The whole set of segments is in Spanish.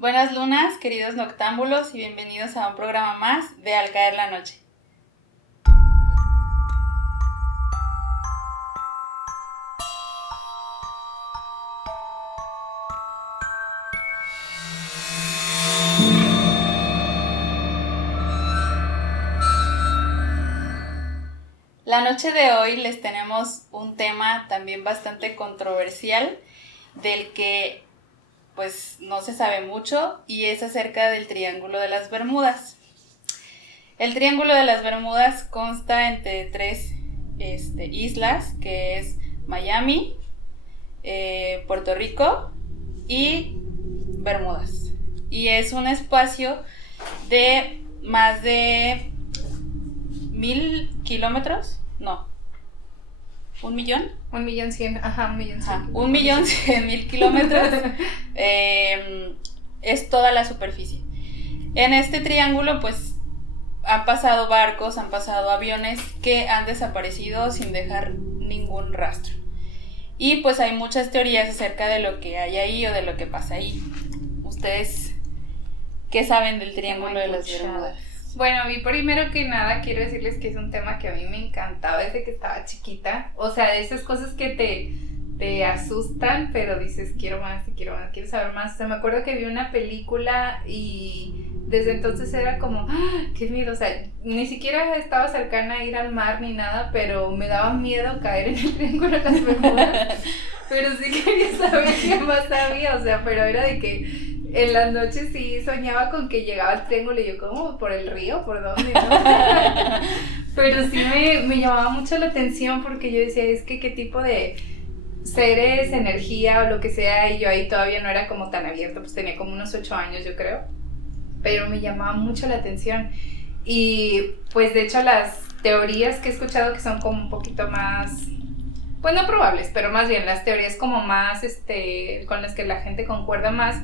Buenas lunas, queridos noctámbulos, y bienvenidos a un programa más de Al Caer la Noche. La noche de hoy les tenemos un tema también bastante controversial, del que pues no se sabe mucho, y es acerca del Triángulo de las Bermudas. El Triángulo de las Bermudas consta entre tres islas, que es Miami, Puerto Rico y Bermudas. Y es un espacio de más de 1,000 kilómetros, no, 1,000,000. 1,100,000, ajá, 1,100,000. 1,100,000 kilómetros es toda la superficie. En este triángulo, pues, han pasado barcos, han pasado aviones que han desaparecido sin dejar ningún rastro. Y pues hay muchas teorías acerca de lo que hay ahí o de lo que pasa ahí. ¿Ustedes qué saben del Triángulo de las Bermudas? Bueno, a mí primero que nada quiero decirles que es un tema que a mí me encantaba desde que estaba chiquita. O sea, de esas cosas que te asustan, pero dices, quiero más, quiero saber más. O sea, me acuerdo que vi una película y desde entonces era como, ¡ah, qué miedo! O sea, ni siquiera estaba cercana a ir al mar ni nada, pero me daba miedo caer en el Triángulo de las Bermudas. Pero sí quería saber qué más había, o sea, pero era de que en las noches sí soñaba con que llegaba al triángulo y yo como, ¿por el río? ¿Por dónde? ¿No? Pero sí me llamaba mucho la atención porque yo decía, es que qué tipo de seres, energía o lo que sea, y yo ahí todavía no era como tan abierto, pues tenía como unos 8 años yo creo, pero me llamaba mucho la atención. Y pues de hecho las teorías que he escuchado que son como un poquito más, pues no probables, pero más bien las teorías como más, con las que la gente concuerda más,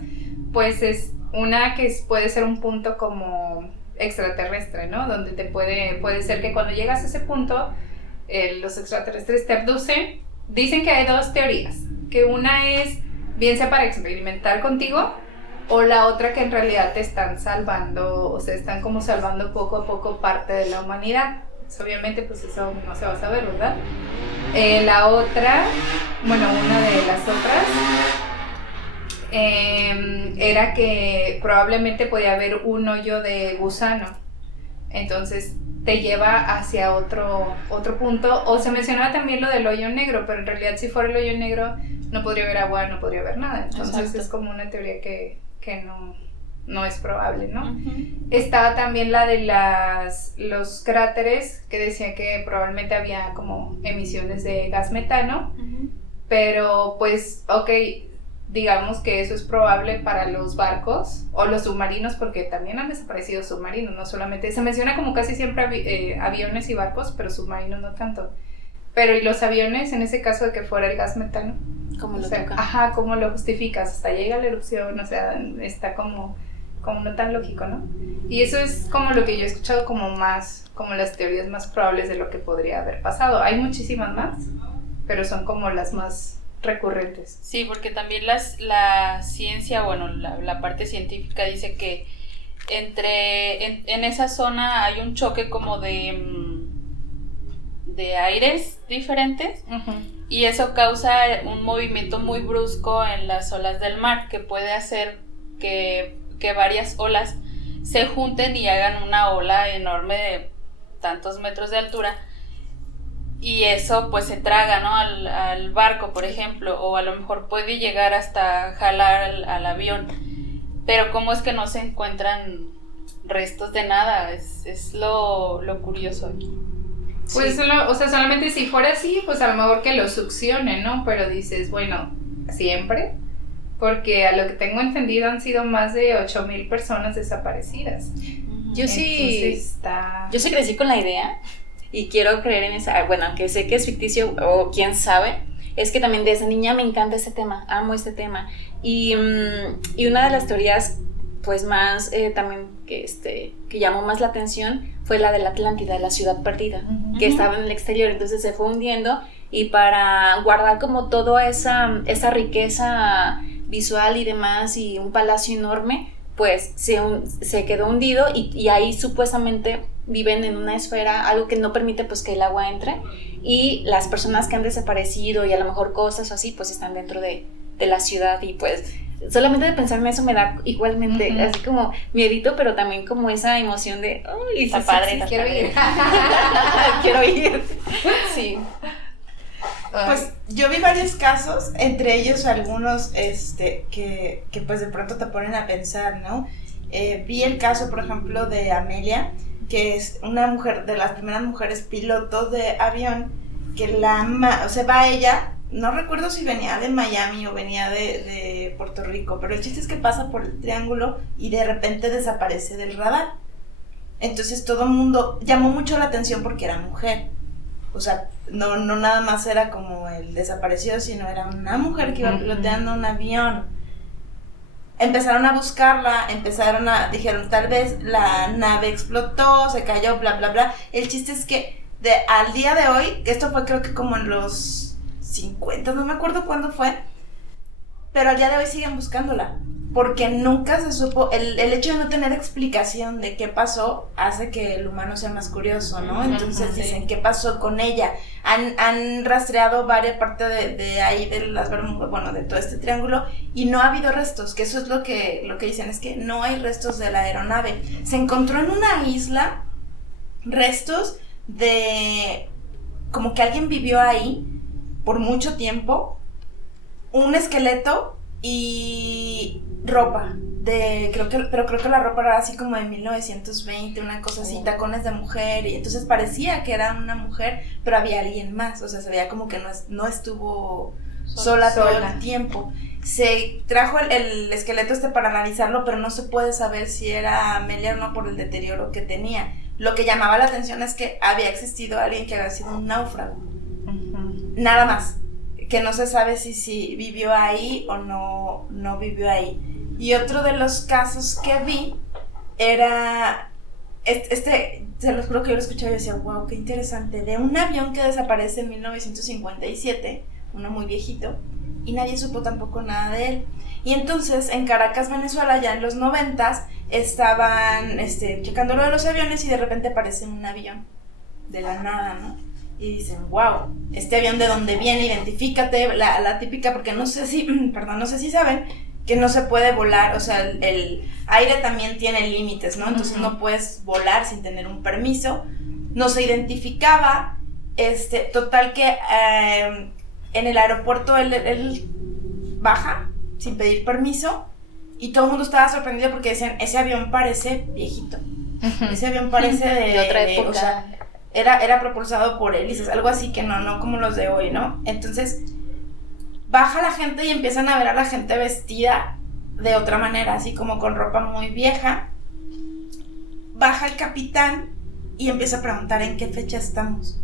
pues es una que puede ser un punto como extraterrestre, ¿no? Donde puede ser que cuando llegas a ese punto, los extraterrestres te abducen. Dicen que hay dos teorías, que una es bien sea para experimentar contigo, o la otra que en realidad te están salvando, o sea, están como salvando poco a poco parte de la humanidad. Pues obviamente pues eso no se va a saber, ¿verdad? La otra, bueno, una de las otras era que probablemente podía haber un hoyo de gusano, entonces te lleva hacia otro punto. O se mencionaba también lo del hoyo negro, pero en realidad si fuera el hoyo negro no podría haber agua, no podría haber nada, entonces exacto, es como una teoría que no es probable, ¿no? Uh-huh. Estaba también la de los cráteres, que decían que probablemente había como emisiones de gas metano, uh-huh, pero pues ok, digamos que eso es probable para los barcos o los submarinos, porque también han desaparecido submarinos, no solamente, se menciona como casi siempre aviones y barcos, pero submarinos no tanto. Pero ¿y los aviones en ese caso de que fuera el gas metano? ¿Cómo lo tocan? Ajá, ¿cómo lo justificas? Hasta llega la erupción, o sea, está como no tan lógico, ¿no? Y eso es como lo que yo he escuchado como las teorías más probables de lo que podría haber pasado. Hay muchísimas más, pero son como las más recurrentes. Sí, porque también la ciencia, bueno, la parte científica dice que en esa zona hay un choque como de aires diferentes, uh-huh, y eso causa un movimiento muy brusco en las olas del mar, que puede hacer que varias olas se junten y hagan una ola enorme de tantos metros de altura, y eso pues se traga, ¿no?, al barco, por ejemplo, o a lo mejor puede llegar hasta jalar al avión, pero cómo es que no se encuentran restos de nada, es lo curioso aquí. Pues, sí, o sea, solamente si fuera así, pues a lo mejor que lo succione, ¿no? Pero dices, bueno, ¿siempre? Porque a lo que tengo entendido han sido más de 8,000 personas desaparecidas. Yo sí crecí con la idea y quiero creer en esa, bueno, aunque sé que es ficticio o quién sabe, es que también desde niña me encanta este tema, amo este tema. Y una de las teorías pues más también que llamó más la atención fue la de la Atlántida, la ciudad perdida, uh-huh, que estaba en el exterior, entonces se fue hundiendo, y para guardar como toda esa riqueza visual y demás, y un palacio enorme, pues se quedó hundido y ahí supuestamente viven en una esfera, algo que no permite pues que el agua entre, y las personas que han desaparecido y a lo mejor cosas o así, pues están dentro de la ciudad, y pues solamente de pensar en eso me da igualmente así como miedito, pero también como esa emoción de ¡ay, está padre, quiero ir! quiero ir. Sí. Pues yo vi varios casos, entre ellos algunos que pues de pronto te ponen a pensar, ¿no? Vi el caso, por ejemplo, de Amelia, que es una mujer, de las primeras mujeres pilotos de avión, que o sea, va ella, no recuerdo si venía de Miami o venía de Puerto Rico, pero el chiste es que pasa por el triángulo y de repente desaparece del radar. Entonces todo el mundo llamó mucho la atención porque era mujer. O sea, no nada más era como el desaparecido, sino era una mujer que iba piloteando un avión. Empezaron a buscarla, dijeron, tal vez la nave explotó, se cayó, bla, bla, bla. El chiste es que al día de hoy, esto fue creo que como en los 50, no me acuerdo cuándo fue, pero al día de hoy siguen buscándola. Porque nunca se supo, el hecho de no tener explicación de qué pasó hace que el humano sea más curioso, ¿no? Entonces dicen, ¿qué pasó con ella? Han rastreado varias partes de ahí, de las Bermudas, bueno, de todo este triángulo, y no ha habido restos, que eso es lo que dicen, es que no hay restos de la aeronave. Se encontró en una isla restos de, como que alguien vivió ahí por mucho tiempo, un esqueleto y ropa creo que la ropa era así como de 1920, una cosa así, tacones de mujer, y entonces parecía que era una mujer, pero había alguien más, o sea, se veía como que no estuvo sola todo el tiempo. Se trajo el esqueleto para analizarlo, pero no se puede saber si era Amelia o no por el deterioro que tenía. Lo que llamaba la atención es que había existido alguien que había sido un náufrago, nada más, que no se sabe si vivió ahí o no vivió ahí. Y otro de los casos que vi era, se los juro que yo lo escuchaba y decía, wow, qué interesante, de un avión que desaparece en 1957, uno muy viejito, y nadie supo tampoco nada de él. Y entonces en Caracas, Venezuela, ya en los 90s, estaban checando lo de los aviones y de repente aparece un avión de la nada, ¿no? Y dicen, wow, este avión de dónde viene, identifícate, la típica, porque no sé si saben que no se puede volar, o sea, el aire también tiene límites, ¿no? Entonces no puedes volar sin tener un permiso. No se identificaba, total que en el aeropuerto él baja sin pedir permiso y todo el mundo estaba sorprendido porque decían, ese avión parece viejito, ese avión parece de otra época. O sea, era propulsado por hélices, algo así que no como los de hoy, ¿no? Entonces baja la gente y empiezan a ver a la gente vestida de otra manera, así como con ropa muy vieja. Baja el capitán y empieza a preguntar en qué fecha estamos.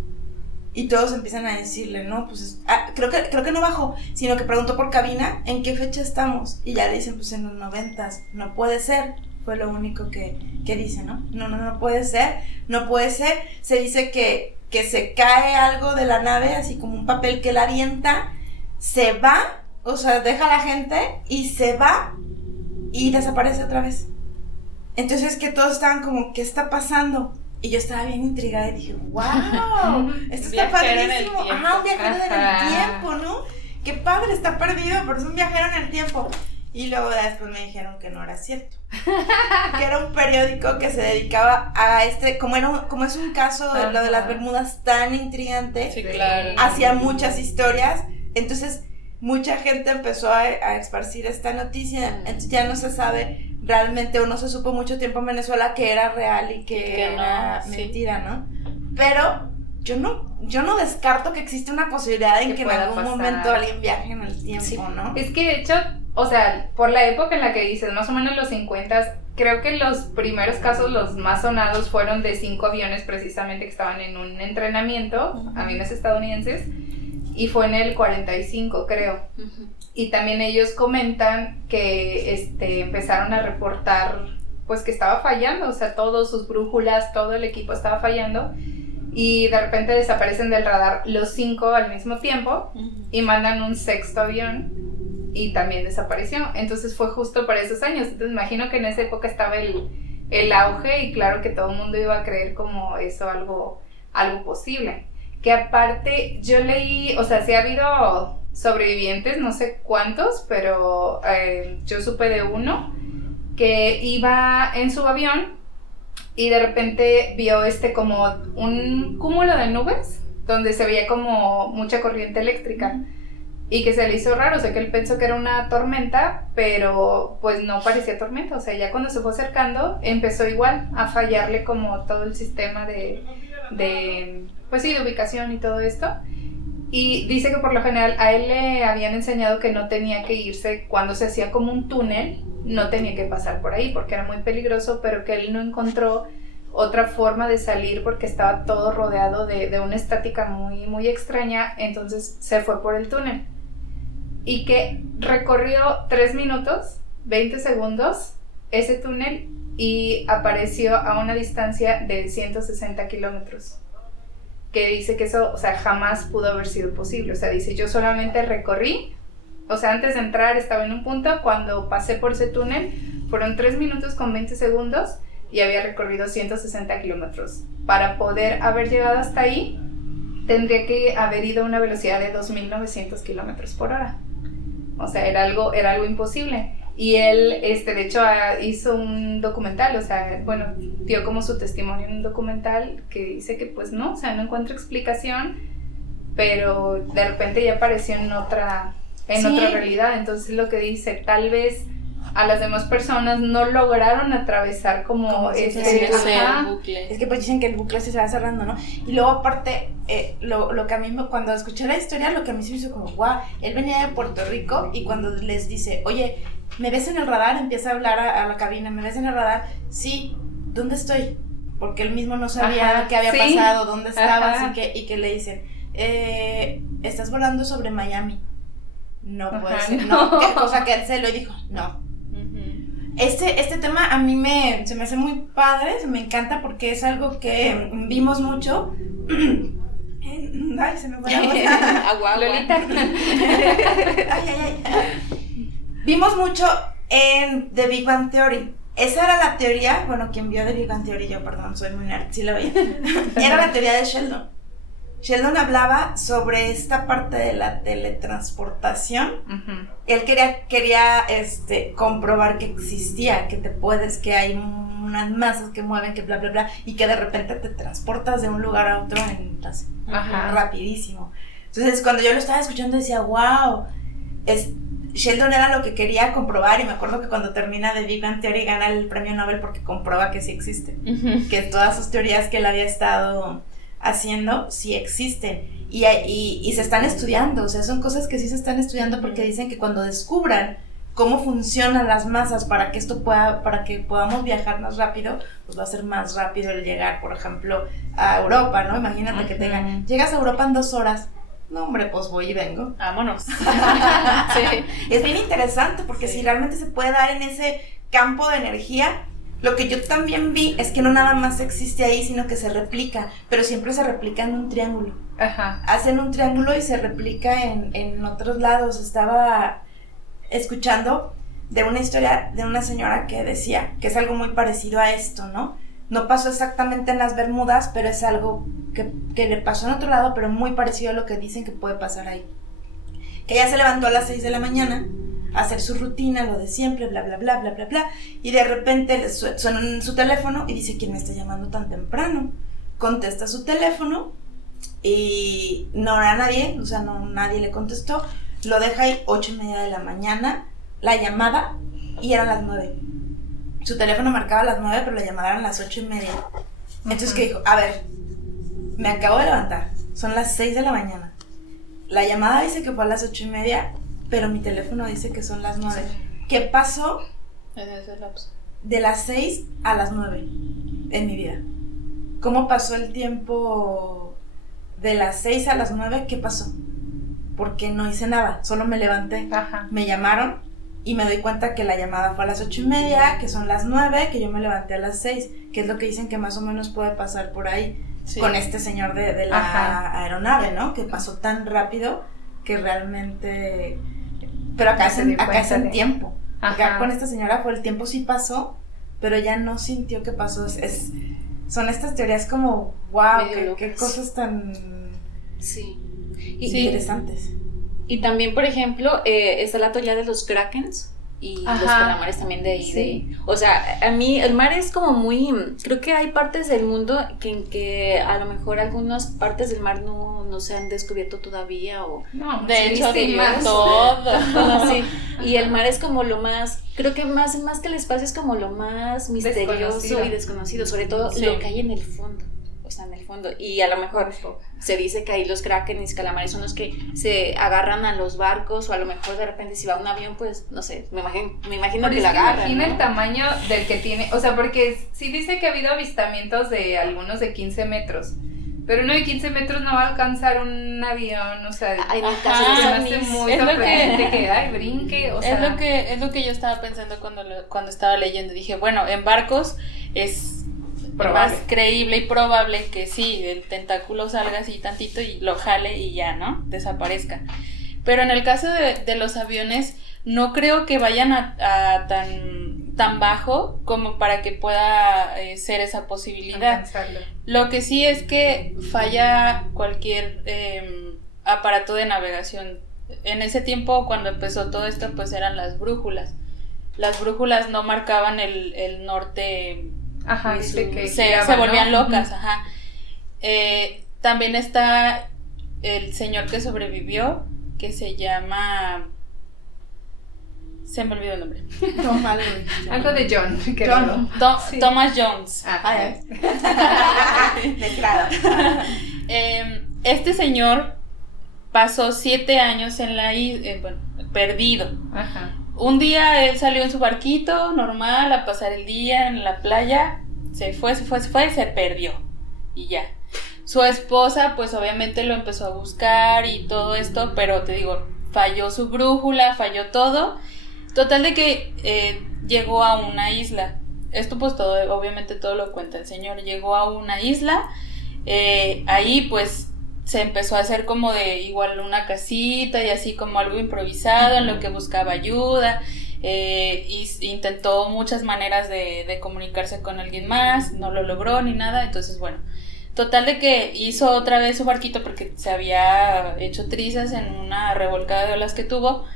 Y todos empiezan a decirle, no, pues creo que no bajó, sino que preguntó por cabina en qué fecha estamos. Y ya le dicen, pues en los 90s, no puede ser. Fue lo único que dice, ¿no? No puede ser, no puede ser. Se dice que se cae algo de la nave, así como un papel que la avienta, se va, o sea, deja a la gente y se va y desaparece otra vez. Entonces que todos estaban como, ¿qué está pasando? Y yo estaba bien intrigada y dije, wow, esto está padrísimo. Ajá, un viajero en el tiempo, ¿no? Qué padre, está perdido, pero es un viajero en el tiempo. Y luego después me dijeron que no era cierto, que era un periódico que se dedicaba a como es un caso de lo de las Bermudas tan intrigante, sí, claro, hacía muchas historias. Entonces mucha gente empezó a esparcir esta noticia. Entonces ya no se sabe realmente, o no se supo mucho tiempo en Venezuela que era real y que era mentira, ¿no? Pero yo no descarto que existe una posibilidad en que en algún momento alguien viaje en el tiempo, ¿no? Es que de hecho, o sea, por la época en la que dices, más o menos los 50s, creo que los primeros casos, los más sonados, fueron de 5 aviones precisamente que estaban en un entrenamiento, aviones estadounidenses, y fue en el 45, creo. Y también ellos comentan que empezaron a reportar pues que estaba fallando, o sea, todas sus brújulas, todo el equipo estaba fallando, y de repente desaparecen del radar los 5 al mismo tiempo y mandan un sexto avión y también desapareció. Entonces fue justo para esos años. Entonces imagino que en esa época estaba el auge y claro que todo el mundo iba a creer como eso algo posible. Que aparte yo leí, o sea, sí ha habido sobrevivientes, no sé cuántos, pero yo supe de uno que iba en su avión y de repente vio como un cúmulo de nubes donde se veía como mucha corriente eléctrica y que se le hizo raro, o sea que él pensó que era una tormenta, pero pues no parecía tormenta, o sea ya cuando se fue acercando empezó igual a fallarle como todo el sistema de pues sí, de ubicación y todo esto. Y dice que por lo general a él le habían enseñado que no tenía que irse cuando se hacía como un túnel, no tenía que pasar por ahí porque era muy peligroso, pero que él no encontró otra forma de salir porque estaba todo rodeado de una estática muy, muy extraña, entonces se fue por el túnel. Y que recorrió 3 minutos, 20 segundos ese túnel y apareció a una distancia de 160 kilómetros. Que dice que eso, o sea, jamás pudo haber sido posible. O sea, dice, yo solamente recorrí, o sea, antes de entrar estaba en un punto, cuando pasé por ese túnel, fueron 3 minutos con 20 segundos y había recorrido 160 kilómetros. Para poder haber llegado hasta ahí, tendría que haber ido a una velocidad de 2.900 kilómetros por hora. O sea, era algo imposible. Y él, de hecho, hizo un documental, o sea, bueno, dio como su testimonio en un documental que dice que pues no, o sea, no encuentra explicación, pero de repente ya apareció en otra realidad. Entonces lo que dice, tal vez a las demás personas no lograron atravesar como ese bucle. Es que pues dicen que el bucle se va cerrando, ¿no? Y luego aparte, lo que a mí, cuando escuché la historia, lo que a mí se me hizo como, wow, él venía de Puerto Rico y cuando les dice, oye, ¿me ves en el radar? Empieza a hablar a la cabina, ¿me ves en el radar? Sí, ¿dónde estoy? Porque él mismo no sabía qué había pasado, dónde estabas y que le dicen, estás volando sobre Miami. No puede ser, no. Qué cosa que él se lo dijo, no. Este tema a mí se me hace muy padre, me encanta porque es algo que vimos mucho. Ay, se me fue agua. Lolita. Ay. Vimos mucho en The Big Bang Theory. Esa era la teoría, bueno, quien vio The Big Bang Theory, yo, perdón, soy muy nerd, sí la veía. Era la teoría de Sheldon. Sheldon hablaba sobre esta parte de la teletransportación. Uh-huh. Él quería comprobar que existía, que hay unas masas que mueven, que bla, bla, bla, y que de repente te transportas de un lugar a otro rapidísimo. Entonces, cuando yo lo estaba escuchando, decía, wow, Sheldon era lo que quería comprobar, y me acuerdo que cuando termina The Big Bang Theory gana el premio Nobel porque comprueba que sí existe, uh-huh. Que todas sus teorías que él había estado haciendo sí existen y se están estudiando, o sea, son cosas que sí se están estudiando porque dicen que cuando descubran cómo funcionan las masas para que podamos viajar más rápido, pues va a ser más rápido el llegar, por ejemplo, a Europa, ¿no? Imagínate que llegas a Europa en 2 horas. No, hombre, pues voy y vengo. Vámonos. Sí. Es bien interesante porque si realmente se puede dar en ese campo de energía. Lo que yo también vi es que no nada más existe ahí, sino que se replica, pero siempre se replica en un triángulo. Ajá. Hacen un triángulo y se replica en otros lados. Estaba escuchando de una historia de una señora que decía que es algo muy parecido a esto, ¿no? No pasó exactamente en las Bermudas, pero es algo que le pasó en otro lado, pero muy parecido a lo que dicen que puede pasar ahí. Que ella se levantó a las 6 de la mañana a hacer su rutina, lo de siempre, bla, bla, bla, bla, bla, bla, y de repente suena en su teléfono y dice, ¿quién me está llamando tan temprano? Contesta su teléfono y no era nadie, o sea, nadie le contestó, lo deja ahí 8:30 de la mañana, la llamada, y eran las 9. Su teléfono marcaba las 9, pero la llamada eran las 8:30. Entonces, ¿qué dijo? A ver, me acabo de levantar, son las 6 de la mañana. La llamada dice que fue a las 8:30, pero mi teléfono dice que son las 9. Sí. ¿Qué pasó de las 6 a las 9 en mi vida? ¿Cómo pasó el tiempo de las 6 a las 9? ¿Qué pasó? Porque no hice nada, solo me levanté. Ajá. Me llamaron y me doy cuenta que la llamada fue a las 8:30, que son las 9, que yo me levanté a las 6, que es lo que dicen que más o menos puede pasar por ahí. Sí. Con este señor de la aeronave, ¿no? Que pasó tan rápido que realmente pero acá se dio es en cuenta tiempo. Acá Ajá. con esta señora, por el tiempo sí pasó, pero ella no sintió que pasó. Son estas teorías como, wow, Medio qué locas. cosas tan Sí. interesantes. Y también, por ejemplo, está la teoría de los krakens y los Ajá. calamares también de ahí. Sí. O sea, a mí el mar es como muy... Creo que hay partes del mundo que a lo mejor algunas partes del mar no se han descubierto todavía o... No, De hecho, muchísimas. todo. Bueno, sí. Y el mar es como lo más... Creo que más que el espacio es como lo más misterioso Desconocido. y desconocido. Sobre todo Sí. lo que hay en el fondo. O sea, en el fondo. Y a lo mejor... Se dice que ahí los kraken y los calamares son los que se agarran a los barcos o a lo mejor de repente si va un avión, pues no sé, me imagino Pero que es la que agarran. imagina ¿no? el tamaño del que tiene, o sea, porque sí dice que ha habido avistamientos de algunos de 15 metros, pero uno de 15 metros no va a alcanzar un avión, o sea, Ay, en el Ajá, caso de se los me hace ovnis. muy Es lo que- sorprendente que ay, brinque, o sea, Es lo que yo estaba pensando cuando estaba leyendo. Dije, bueno, en barcos es Probable. más creíble y probable que sí, el tentáculo salga así tantito y lo jale y ya, ¿no? Desaparezca. Pero en el caso de los aviones, no creo que vayan a tan bajo como para que pueda ser esa posibilidad. alcanzarlo. Lo que sí es que falla cualquier aparato de navegación. En ese tiempo, cuando empezó todo esto, pues eran las brújulas. Las brújulas no marcaban el norte, Ajá, dice que se giraba, volvían ¿no? locas, Ujú. ajá. También está el señor que sobrevivió, que se llama... Se me olvidó el nombre. Toma Algo de John, que John. Sí. Thomas Jones. Ajá. Claro. Este señor pasó 7 años en la isla, bueno, perdido. Ajá. Un día él salió en su barquito normal a pasar el día en la playa, se fue, se perdió y ya. Su esposa pues obviamente lo empezó a buscar y todo esto, pero te digo, falló su brújula, falló todo. Total de que llegó a una isla. Esto pues todo, obviamente todo lo cuenta el señor. Llegó a una isla, ahí pues se empezó a hacer como de igual una casita y así como algo improvisado en lo que buscaba ayuda, y intentó muchas maneras de comunicarse con alguien más, no lo logró ni nada, entonces bueno, total de que hizo otra vez su barquito porque se había hecho trizas en una revolcada de olas que tuvo.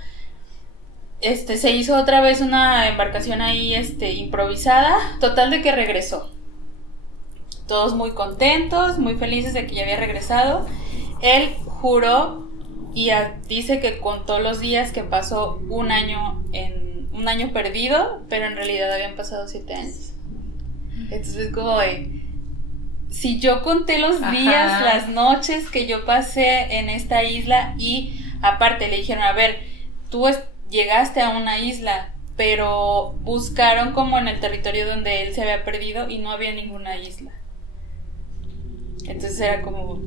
Se hizo otra vez una embarcación ahí improvisada, total de que regresó. Todos muy contentos, muy felices de que ya había regresado. Él juró y dice que contó los días que pasó un año perdido, pero en realidad habían pasado 7 años. Entonces como de, si yo conté los días, Ajá. las noches que yo pasé en esta isla, y aparte le dijeron, a ver, tú llegaste a una isla, pero buscaron como en el territorio donde él se había perdido y no había ninguna isla. Entonces era como,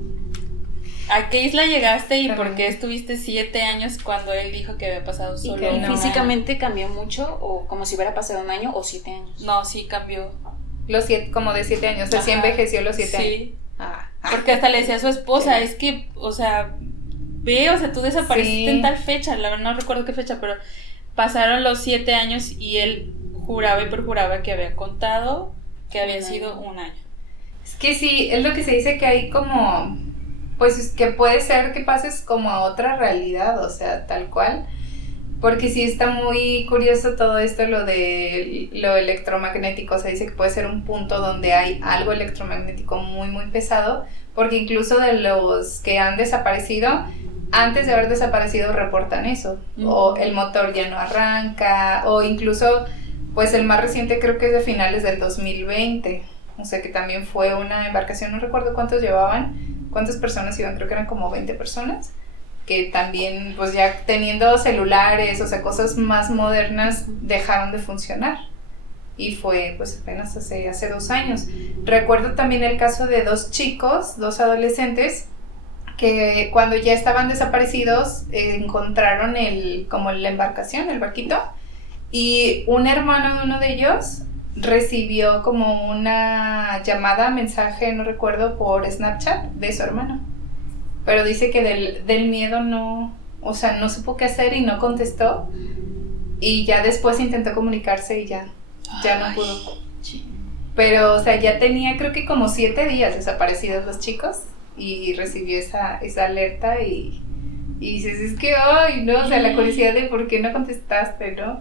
¿a qué isla llegaste y por qué estuviste 7 años cuando él dijo que había pasado ¿Y solo que un año? físicamente cambió mucho o como si hubiera pasado un año o 7 años? No, sí cambió. Los 7, como de 7 años, o sea, sí Ajá. envejeció los 7 años. Sí, Ah. porque hasta le decía a su esposa, es que, o sea, ve, o sea, tú desapareciste Sí. en tal fecha, la verdad no recuerdo qué fecha, pero pasaron los 7 años y él juraba y perjuraba que había contado que había sido un año. Es que sí, es lo que se dice que hay como, pues es que puede ser que pases como a otra realidad, o sea, tal cual, porque sí está muy curioso todo esto, lo de lo electromagnético, o sea, dice que puede ser un punto donde hay algo electromagnético muy, muy pesado, porque incluso de los que han desaparecido, antes de haber desaparecido reportan eso, o el motor ya no arranca, o incluso, pues el más reciente creo que es de finales del 2020, o sea que también fue una embarcación, no recuerdo cuántos llevaban, cuántas personas iban, creo que eran como 20 personas, que también pues ya teniendo celulares, o sea cosas más modernas, dejaron de funcionar. Y fue pues apenas hace 2 años. Recuerdo también el caso de 2 chicos, 2 adolescentes, que cuando ya estaban desaparecidos encontraron como la embarcación, el barquito, y un hermano de uno de ellos recibió como una llamada, mensaje, no recuerdo, por Snapchat de su hermano. Pero dice que del miedo no o sea, no supo qué hacer y no contestó. Y ya después intentó comunicarse y ya no pudo. Sí. Pero, o sea, ya tenía creo que como 7 días desaparecidos los chicos y recibió esa alerta y dices, es que, ay, no, o sea, la curiosidad de por qué no contestaste, ¿no?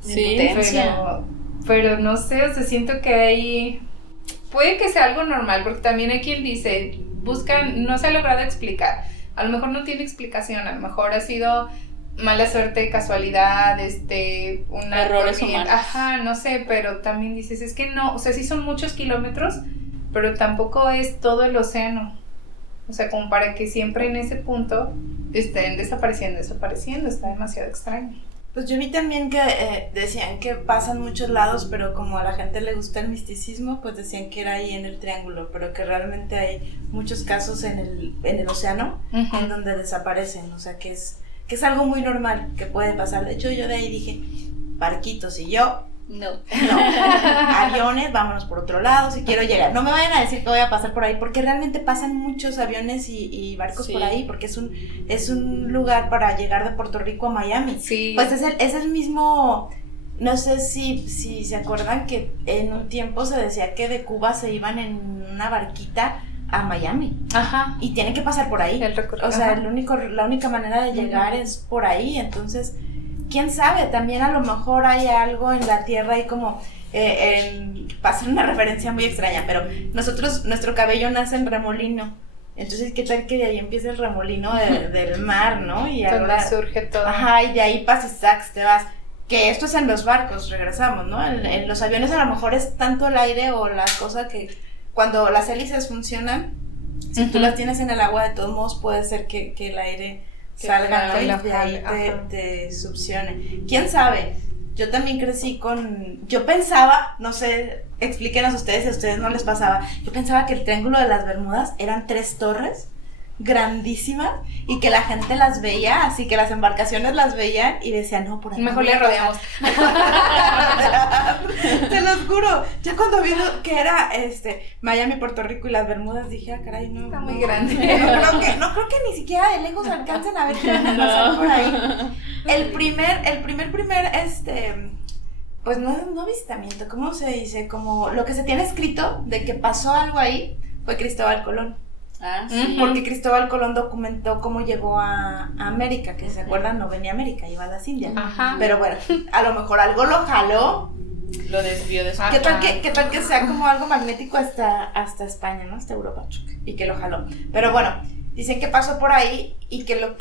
Sí, pero no sé, o sea, siento que ahí puede que sea algo normal, porque también hay quien dice, no se ha logrado explicar, a lo mejor no tiene explicación, a lo mejor ha sido mala suerte, casualidad, errores humanos. Ajá, no sé, pero también dices, es que no, o sea, sí son muchos kilómetros, pero tampoco es todo el océano. O sea, como para que siempre en ese punto estén desapareciendo, está demasiado extraño. Pues yo vi también que decían que pasa en muchos lados, pero como a la gente le gusta el misticismo, pues decían que era ahí en el Triángulo, pero que realmente hay muchos casos en el océano en donde desaparecen, o sea que es algo muy normal que puede pasar. De hecho, yo de ahí dije, barquitos, y yo, no, aviones, vámonos por otro lado, si quiero llegar. No me vayan a decir que voy a pasar por ahí, porque realmente pasan muchos aviones y barcos por ahí, porque es un lugar para llegar de Puerto Rico a Miami. Sí. Pues es el mismo, no sé si se acuerdan que en un tiempo se decía que de Cuba se iban en una barquita a Miami. Ajá. Y tienen que pasar por ahí. O sea, la única manera de llegar es por ahí. Entonces, quién sabe, también a lo mejor hay algo en la Tierra y como pasa una referencia muy extraña, pero nuestro cabello nace en remolino. Entonces, ¿qué tal que de ahí empieza el remolino del mar, ¿no? Y ahora surge todo. Ajá, y de ahí pasas, te vas. Que esto es en los barcos, regresamos, ¿no? En los aviones a lo mejor es tanto el aire o la cosa que cuando las hélices funcionan, si tú las tienes en el agua, de todos modos puede ser que el aire salga, ¿no? Y de ahí te succione. ¿Quién sabe? Yo también crecí yo pensaba, no sé, explíquenos ustedes si a ustedes no les pasaba, yo pensaba que el Triángulo de las Bermudas eran 3 torres grandísimas y que la gente las veía, así que las embarcaciones las veían y decían, no, por ahí mejor le rodeamos. Te los juro, ya cuando vi que era Miami, Puerto Rico y las Bermudas dije, caray, no. Está muy grande. No creo que ni siquiera de lejos alcancen a ver qué van a pasar por ahí. El primer, pues no avistamiento, ¿cómo se dice? Como lo que se tiene escrito de que pasó algo ahí fue Cristóbal Colón. Ah, sí. Porque Cristóbal Colón documentó cómo llegó a América, que se acuerdan, no venía a América, iba a las Indias. Ajá. Pero bueno, a lo mejor algo lo jaló. Lo desvió de su... ¿Qué tal que sea como algo magnético hasta España, ¿no? Hasta Europa, y que lo jaló. Pero bueno, dicen que pasó por ahí y que lo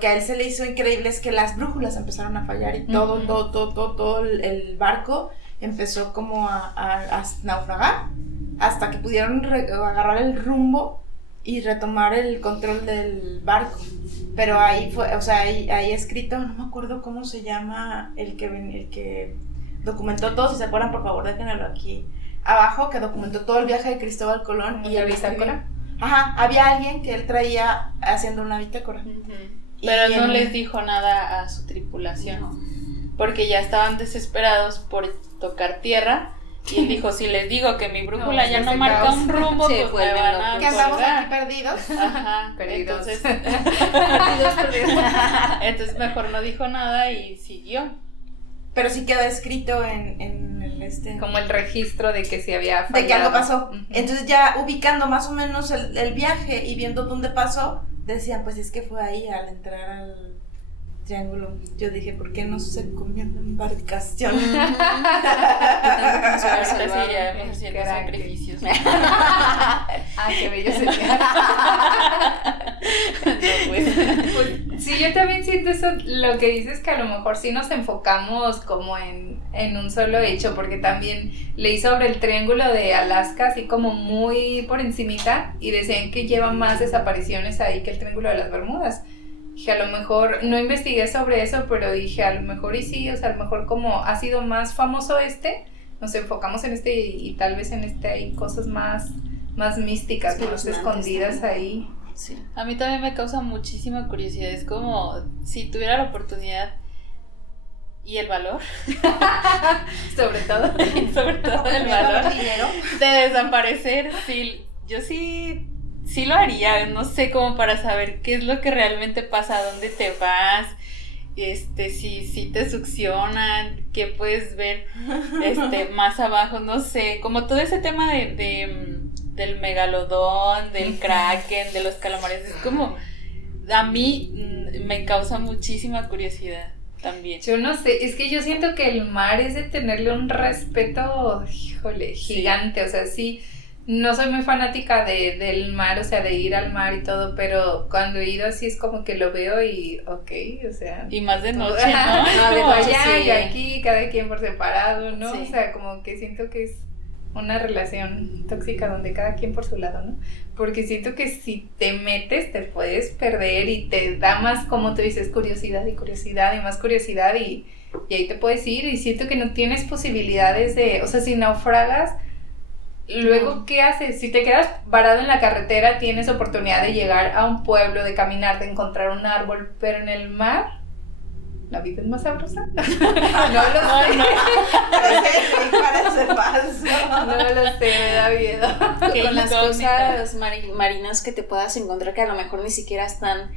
que a él se le hizo increíble es que las brújulas empezaron a fallar y todo el barco empezó como a naufragar hasta que pudieron agarrar el rumbo y retomar el control del barco. Pero ahí fue, o sea, ahí escrito, no me acuerdo cómo se llama el que documentó todo, si se acuerdan, por favor, déjenlo aquí abajo, que documentó todo el viaje de Cristóbal Colón. ¿Y la bitácora? Ajá, había alguien que él traía haciendo una bitácora. Pero no les dijo nada a su tripulación, porque ya estaban desesperados por tocar tierra. Y él dijo, si les digo que mi brújula ya no marca un rumbo, sí, pues me van a que andamos colgar. aquí perdidos. Ajá, perdidos. Entonces, entonces mejor no dijo nada y siguió. Pero sí quedó escrito en el como el registro de que sí había fallado. De que algo pasó. Entonces ya ubicando más o menos el viaje y viendo dónde pasó, decían, pues es que fue ahí al entrar al Triángulo. Yo dije, ¿por qué no se comió una embarcación? Seguiríamos haciendo sacrificios. Ah, qué bello sería. No, pues. Sí, yo también siento eso, lo que dices, que a lo mejor sí nos enfocamos como en un solo hecho, porque también leí sobre el Triángulo de Alaska, así como muy por encimita, y decían que lleva más desapariciones ahí que el Triángulo de las Bermudas. Dije, a lo mejor, no investigué sobre eso, pero dije, a lo mejor y sí, o sea, a lo mejor como ha sido más famoso nos enfocamos en y tal vez en hay cosas más místicas, más escondidas ahí. Sí. A mí también me causa muchísima curiosidad, es como si tuviera la oportunidad y el valor, sobre todo el valor de desaparecer, sí, yo sí sí lo haría, no sé, como para saber qué es lo que realmente pasa, a dónde te vas, si te succionan, qué puedes ver más abajo, no sé, como todo ese tema del megalodón, del kraken, de los calamares, es como, a mí me causa muchísima curiosidad también. Yo no sé, es que yo siento que el mar es de tenerle un respeto, híjole, gigante, sí. O sea, sí, no soy muy fanática del mar, o sea, de ir al mar y todo, pero cuando he ido así es como que lo veo y, ok, o sea. Y más de noche, ¿no? No, de allá sí. Y aquí, cada quien por separado, ¿no? Sí. O sea, como que siento que es una relación tóxica donde cada quien por su lado, ¿no? Porque siento que si te metes te puedes perder y te da más, como tú dices, curiosidad y más curiosidad y ahí te puedes ir y siento que no tienes posibilidades de, o sea, si naufragas, luego ¿qué haces? Si te quedas varado en la carretera tienes oportunidad de llegar a un pueblo, de caminar, de encontrar un árbol, pero en el mar ¿la vida es más sabrosa? No lo sé. Parece falso. No lo sé, me da miedo. Con las cosas marinas que te puedas encontrar que a lo mejor ni siquiera están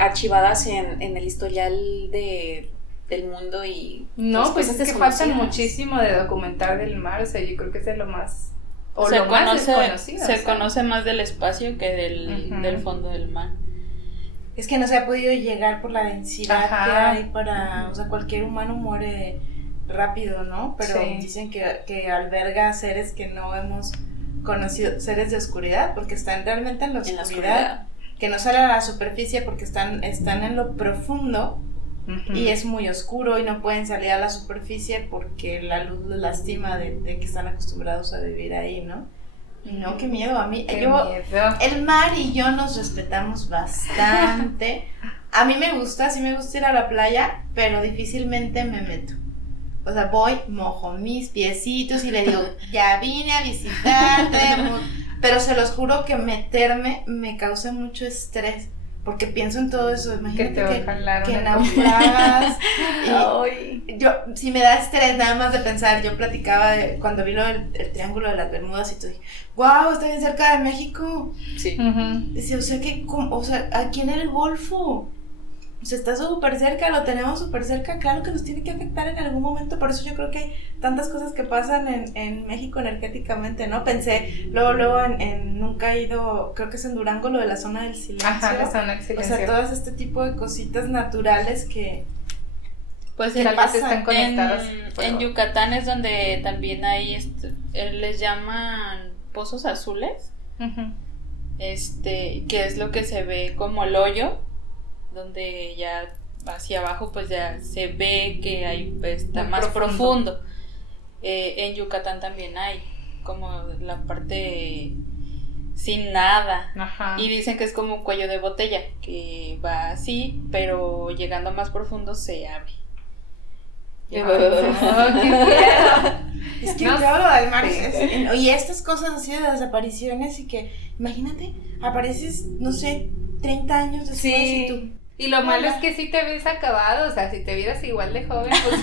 archivadas en el historial del mundo y... No, pues es que faltan muchísimo de documentar del mar, o sea, yo creo que es de lo más... O lo más desconocido. Se conoce más del espacio que del fondo del mar. Es que no se ha podido llegar por la densidad que hay para, o sea, cualquier humano muere rápido, ¿no? Pero sí. Dicen que alberga seres que no hemos conocido, seres de oscuridad, porque están realmente en la oscuridad, que no salen a la superficie porque están en lo profundo y es muy oscuro y no pueden salir a la superficie porque la luz los lastima de que están acostumbrados a vivir ahí, ¿no? No, qué miedo, a mí, miedo. El mar y yo nos respetamos bastante. A mí me gusta ir a la playa, pero difícilmente me meto. O sea, voy, mojo mis piecitos y le digo, ya vine a visitarte, pero se los juro que meterme me causa mucho estrés. Porque pienso en todo eso, imagínate que naufragas. Yo, si me da estrés nada más de pensar, yo platicaba cuando vi el Triángulo de las Bermudas y tú dije, wow, está bien cerca de México. Sí. Decía, o sea, aquí en el Golfo, o sea, está súper cerca, lo tenemos súper cerca, claro que nos tiene que afectar en algún momento, por eso yo creo que hay tantas cosas que pasan en México energéticamente, ¿no? Pensé, luego nunca he ido, creo que es en Durango, lo de la zona del silencio. Ajá, la zona del silencio. O sea, todas este tipo de cositas naturales que... Pues que están conectadas. En Yucatán es donde también hay, les llaman pozos azules, que es lo que se ve como el hoyo, donde ya hacia abajo pues ya se ve que hay, está muy más profundo. En Yucatán también hay como la parte sin nada. Ajá. Y dicen que es como un cuello de botella que va así, pero llegando más profundo se abre. Es que yo hablo del mar y estas cosas así de desapariciones y que imagínate, apareces, no sé, 30 años después y tú... Y lo malo es que sí te ves acabado, o sea, si te vieras igual de joven, pues... No,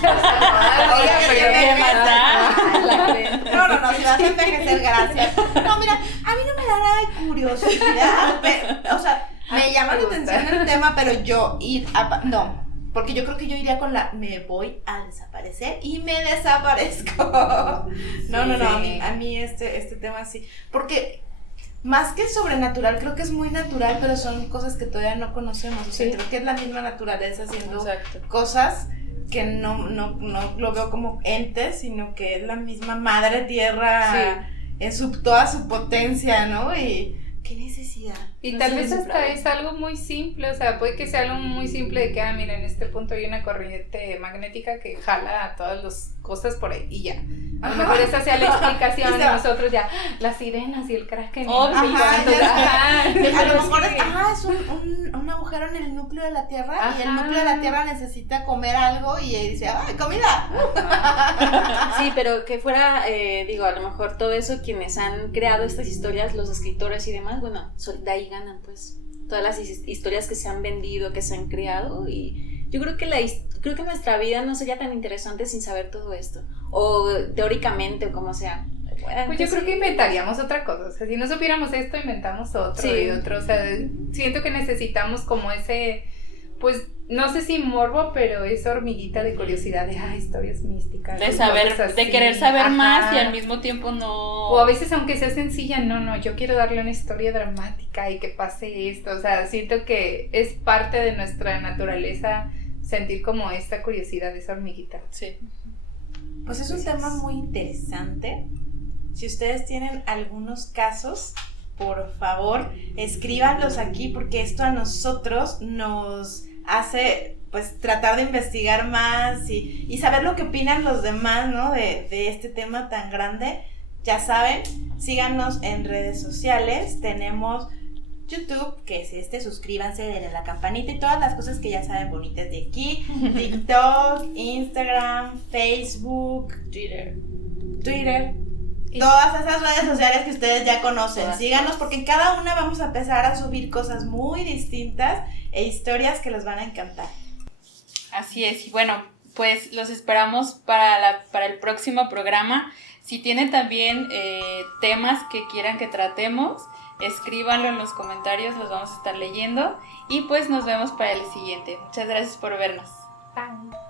si vas a envejecer, gracias. No, mira, a mí no me da nada de curiosidad, o sea, me llama la atención el tema, pero yo no, porque yo creo que yo iría con me voy a desaparecer y me desaparezco. No, a mí este tema sí, porque... Más que sobrenatural, creo que es muy natural, pero son cosas que todavía no conocemos. O sea, creo que es la misma naturaleza haciendo cosas que no lo veo como entes, sino que es la misma madre tierra en toda su potencia, ¿no? Y qué necesidad. Y tal vez hasta es algo muy simple, o sea, puede que sea algo muy simple de que, mira, en este punto hay una corriente magnética que jala a todas las cosas por ahí y ya. A lo mejor esa sea la explicación y nosotros ya, las sirenas y el kraken. A lo mejor es un agujero en el núcleo de la Tierra y el núcleo de la Tierra necesita comer algo y dice, ¡ay, comida! Sí, pero que fuera, a lo mejor todo eso, quienes han creado estas historias, los escritores y demás, bueno, de ahí ganan pues todas las historias que se han vendido, que se han creado, y yo creo que nuestra vida no sería tan interesante sin saber todo esto, o teóricamente o como sea. Pues yo creo que inventaríamos otra cosa, o sea, si no supiéramos esto, inventamos otro y otro, o sea, siento que necesitamos como ese, pues, no sé si morbo, pero esa hormiguita de curiosidad de, historias místicas. De saber, de querer saber más y al mismo tiempo no... O a veces, aunque sea sencilla, no, yo quiero darle una historia dramática y que pase esto, o sea, siento que es parte de nuestra naturaleza sentir como esta curiosidad, esa hormiguita. Sí. Pues es un tema muy interesante. Si ustedes tienen algunos casos, por favor, escríbanlos aquí porque esto a nosotros nos hace pues tratar de investigar más y saber lo que opinan los demás, ¿no? De este tema tan grande. Ya saben, síganos en redes sociales. Tenemos YouTube, que es suscríbanse, denle la campanita y todas las cosas que ya saben bonitas de aquí. TikTok, Instagram, Facebook, Twitter. Todas esas redes sociales que ustedes ya conocen. Síganos porque en cada una vamos a empezar a subir cosas muy distintas e historias que les van a encantar. Así es, y bueno, pues los esperamos para el próximo programa. Si tienen también temas que quieran que tratemos, escríbanlo en los comentarios, los vamos a estar leyendo y pues nos vemos para el siguiente. Muchas gracias por vernos. Bye.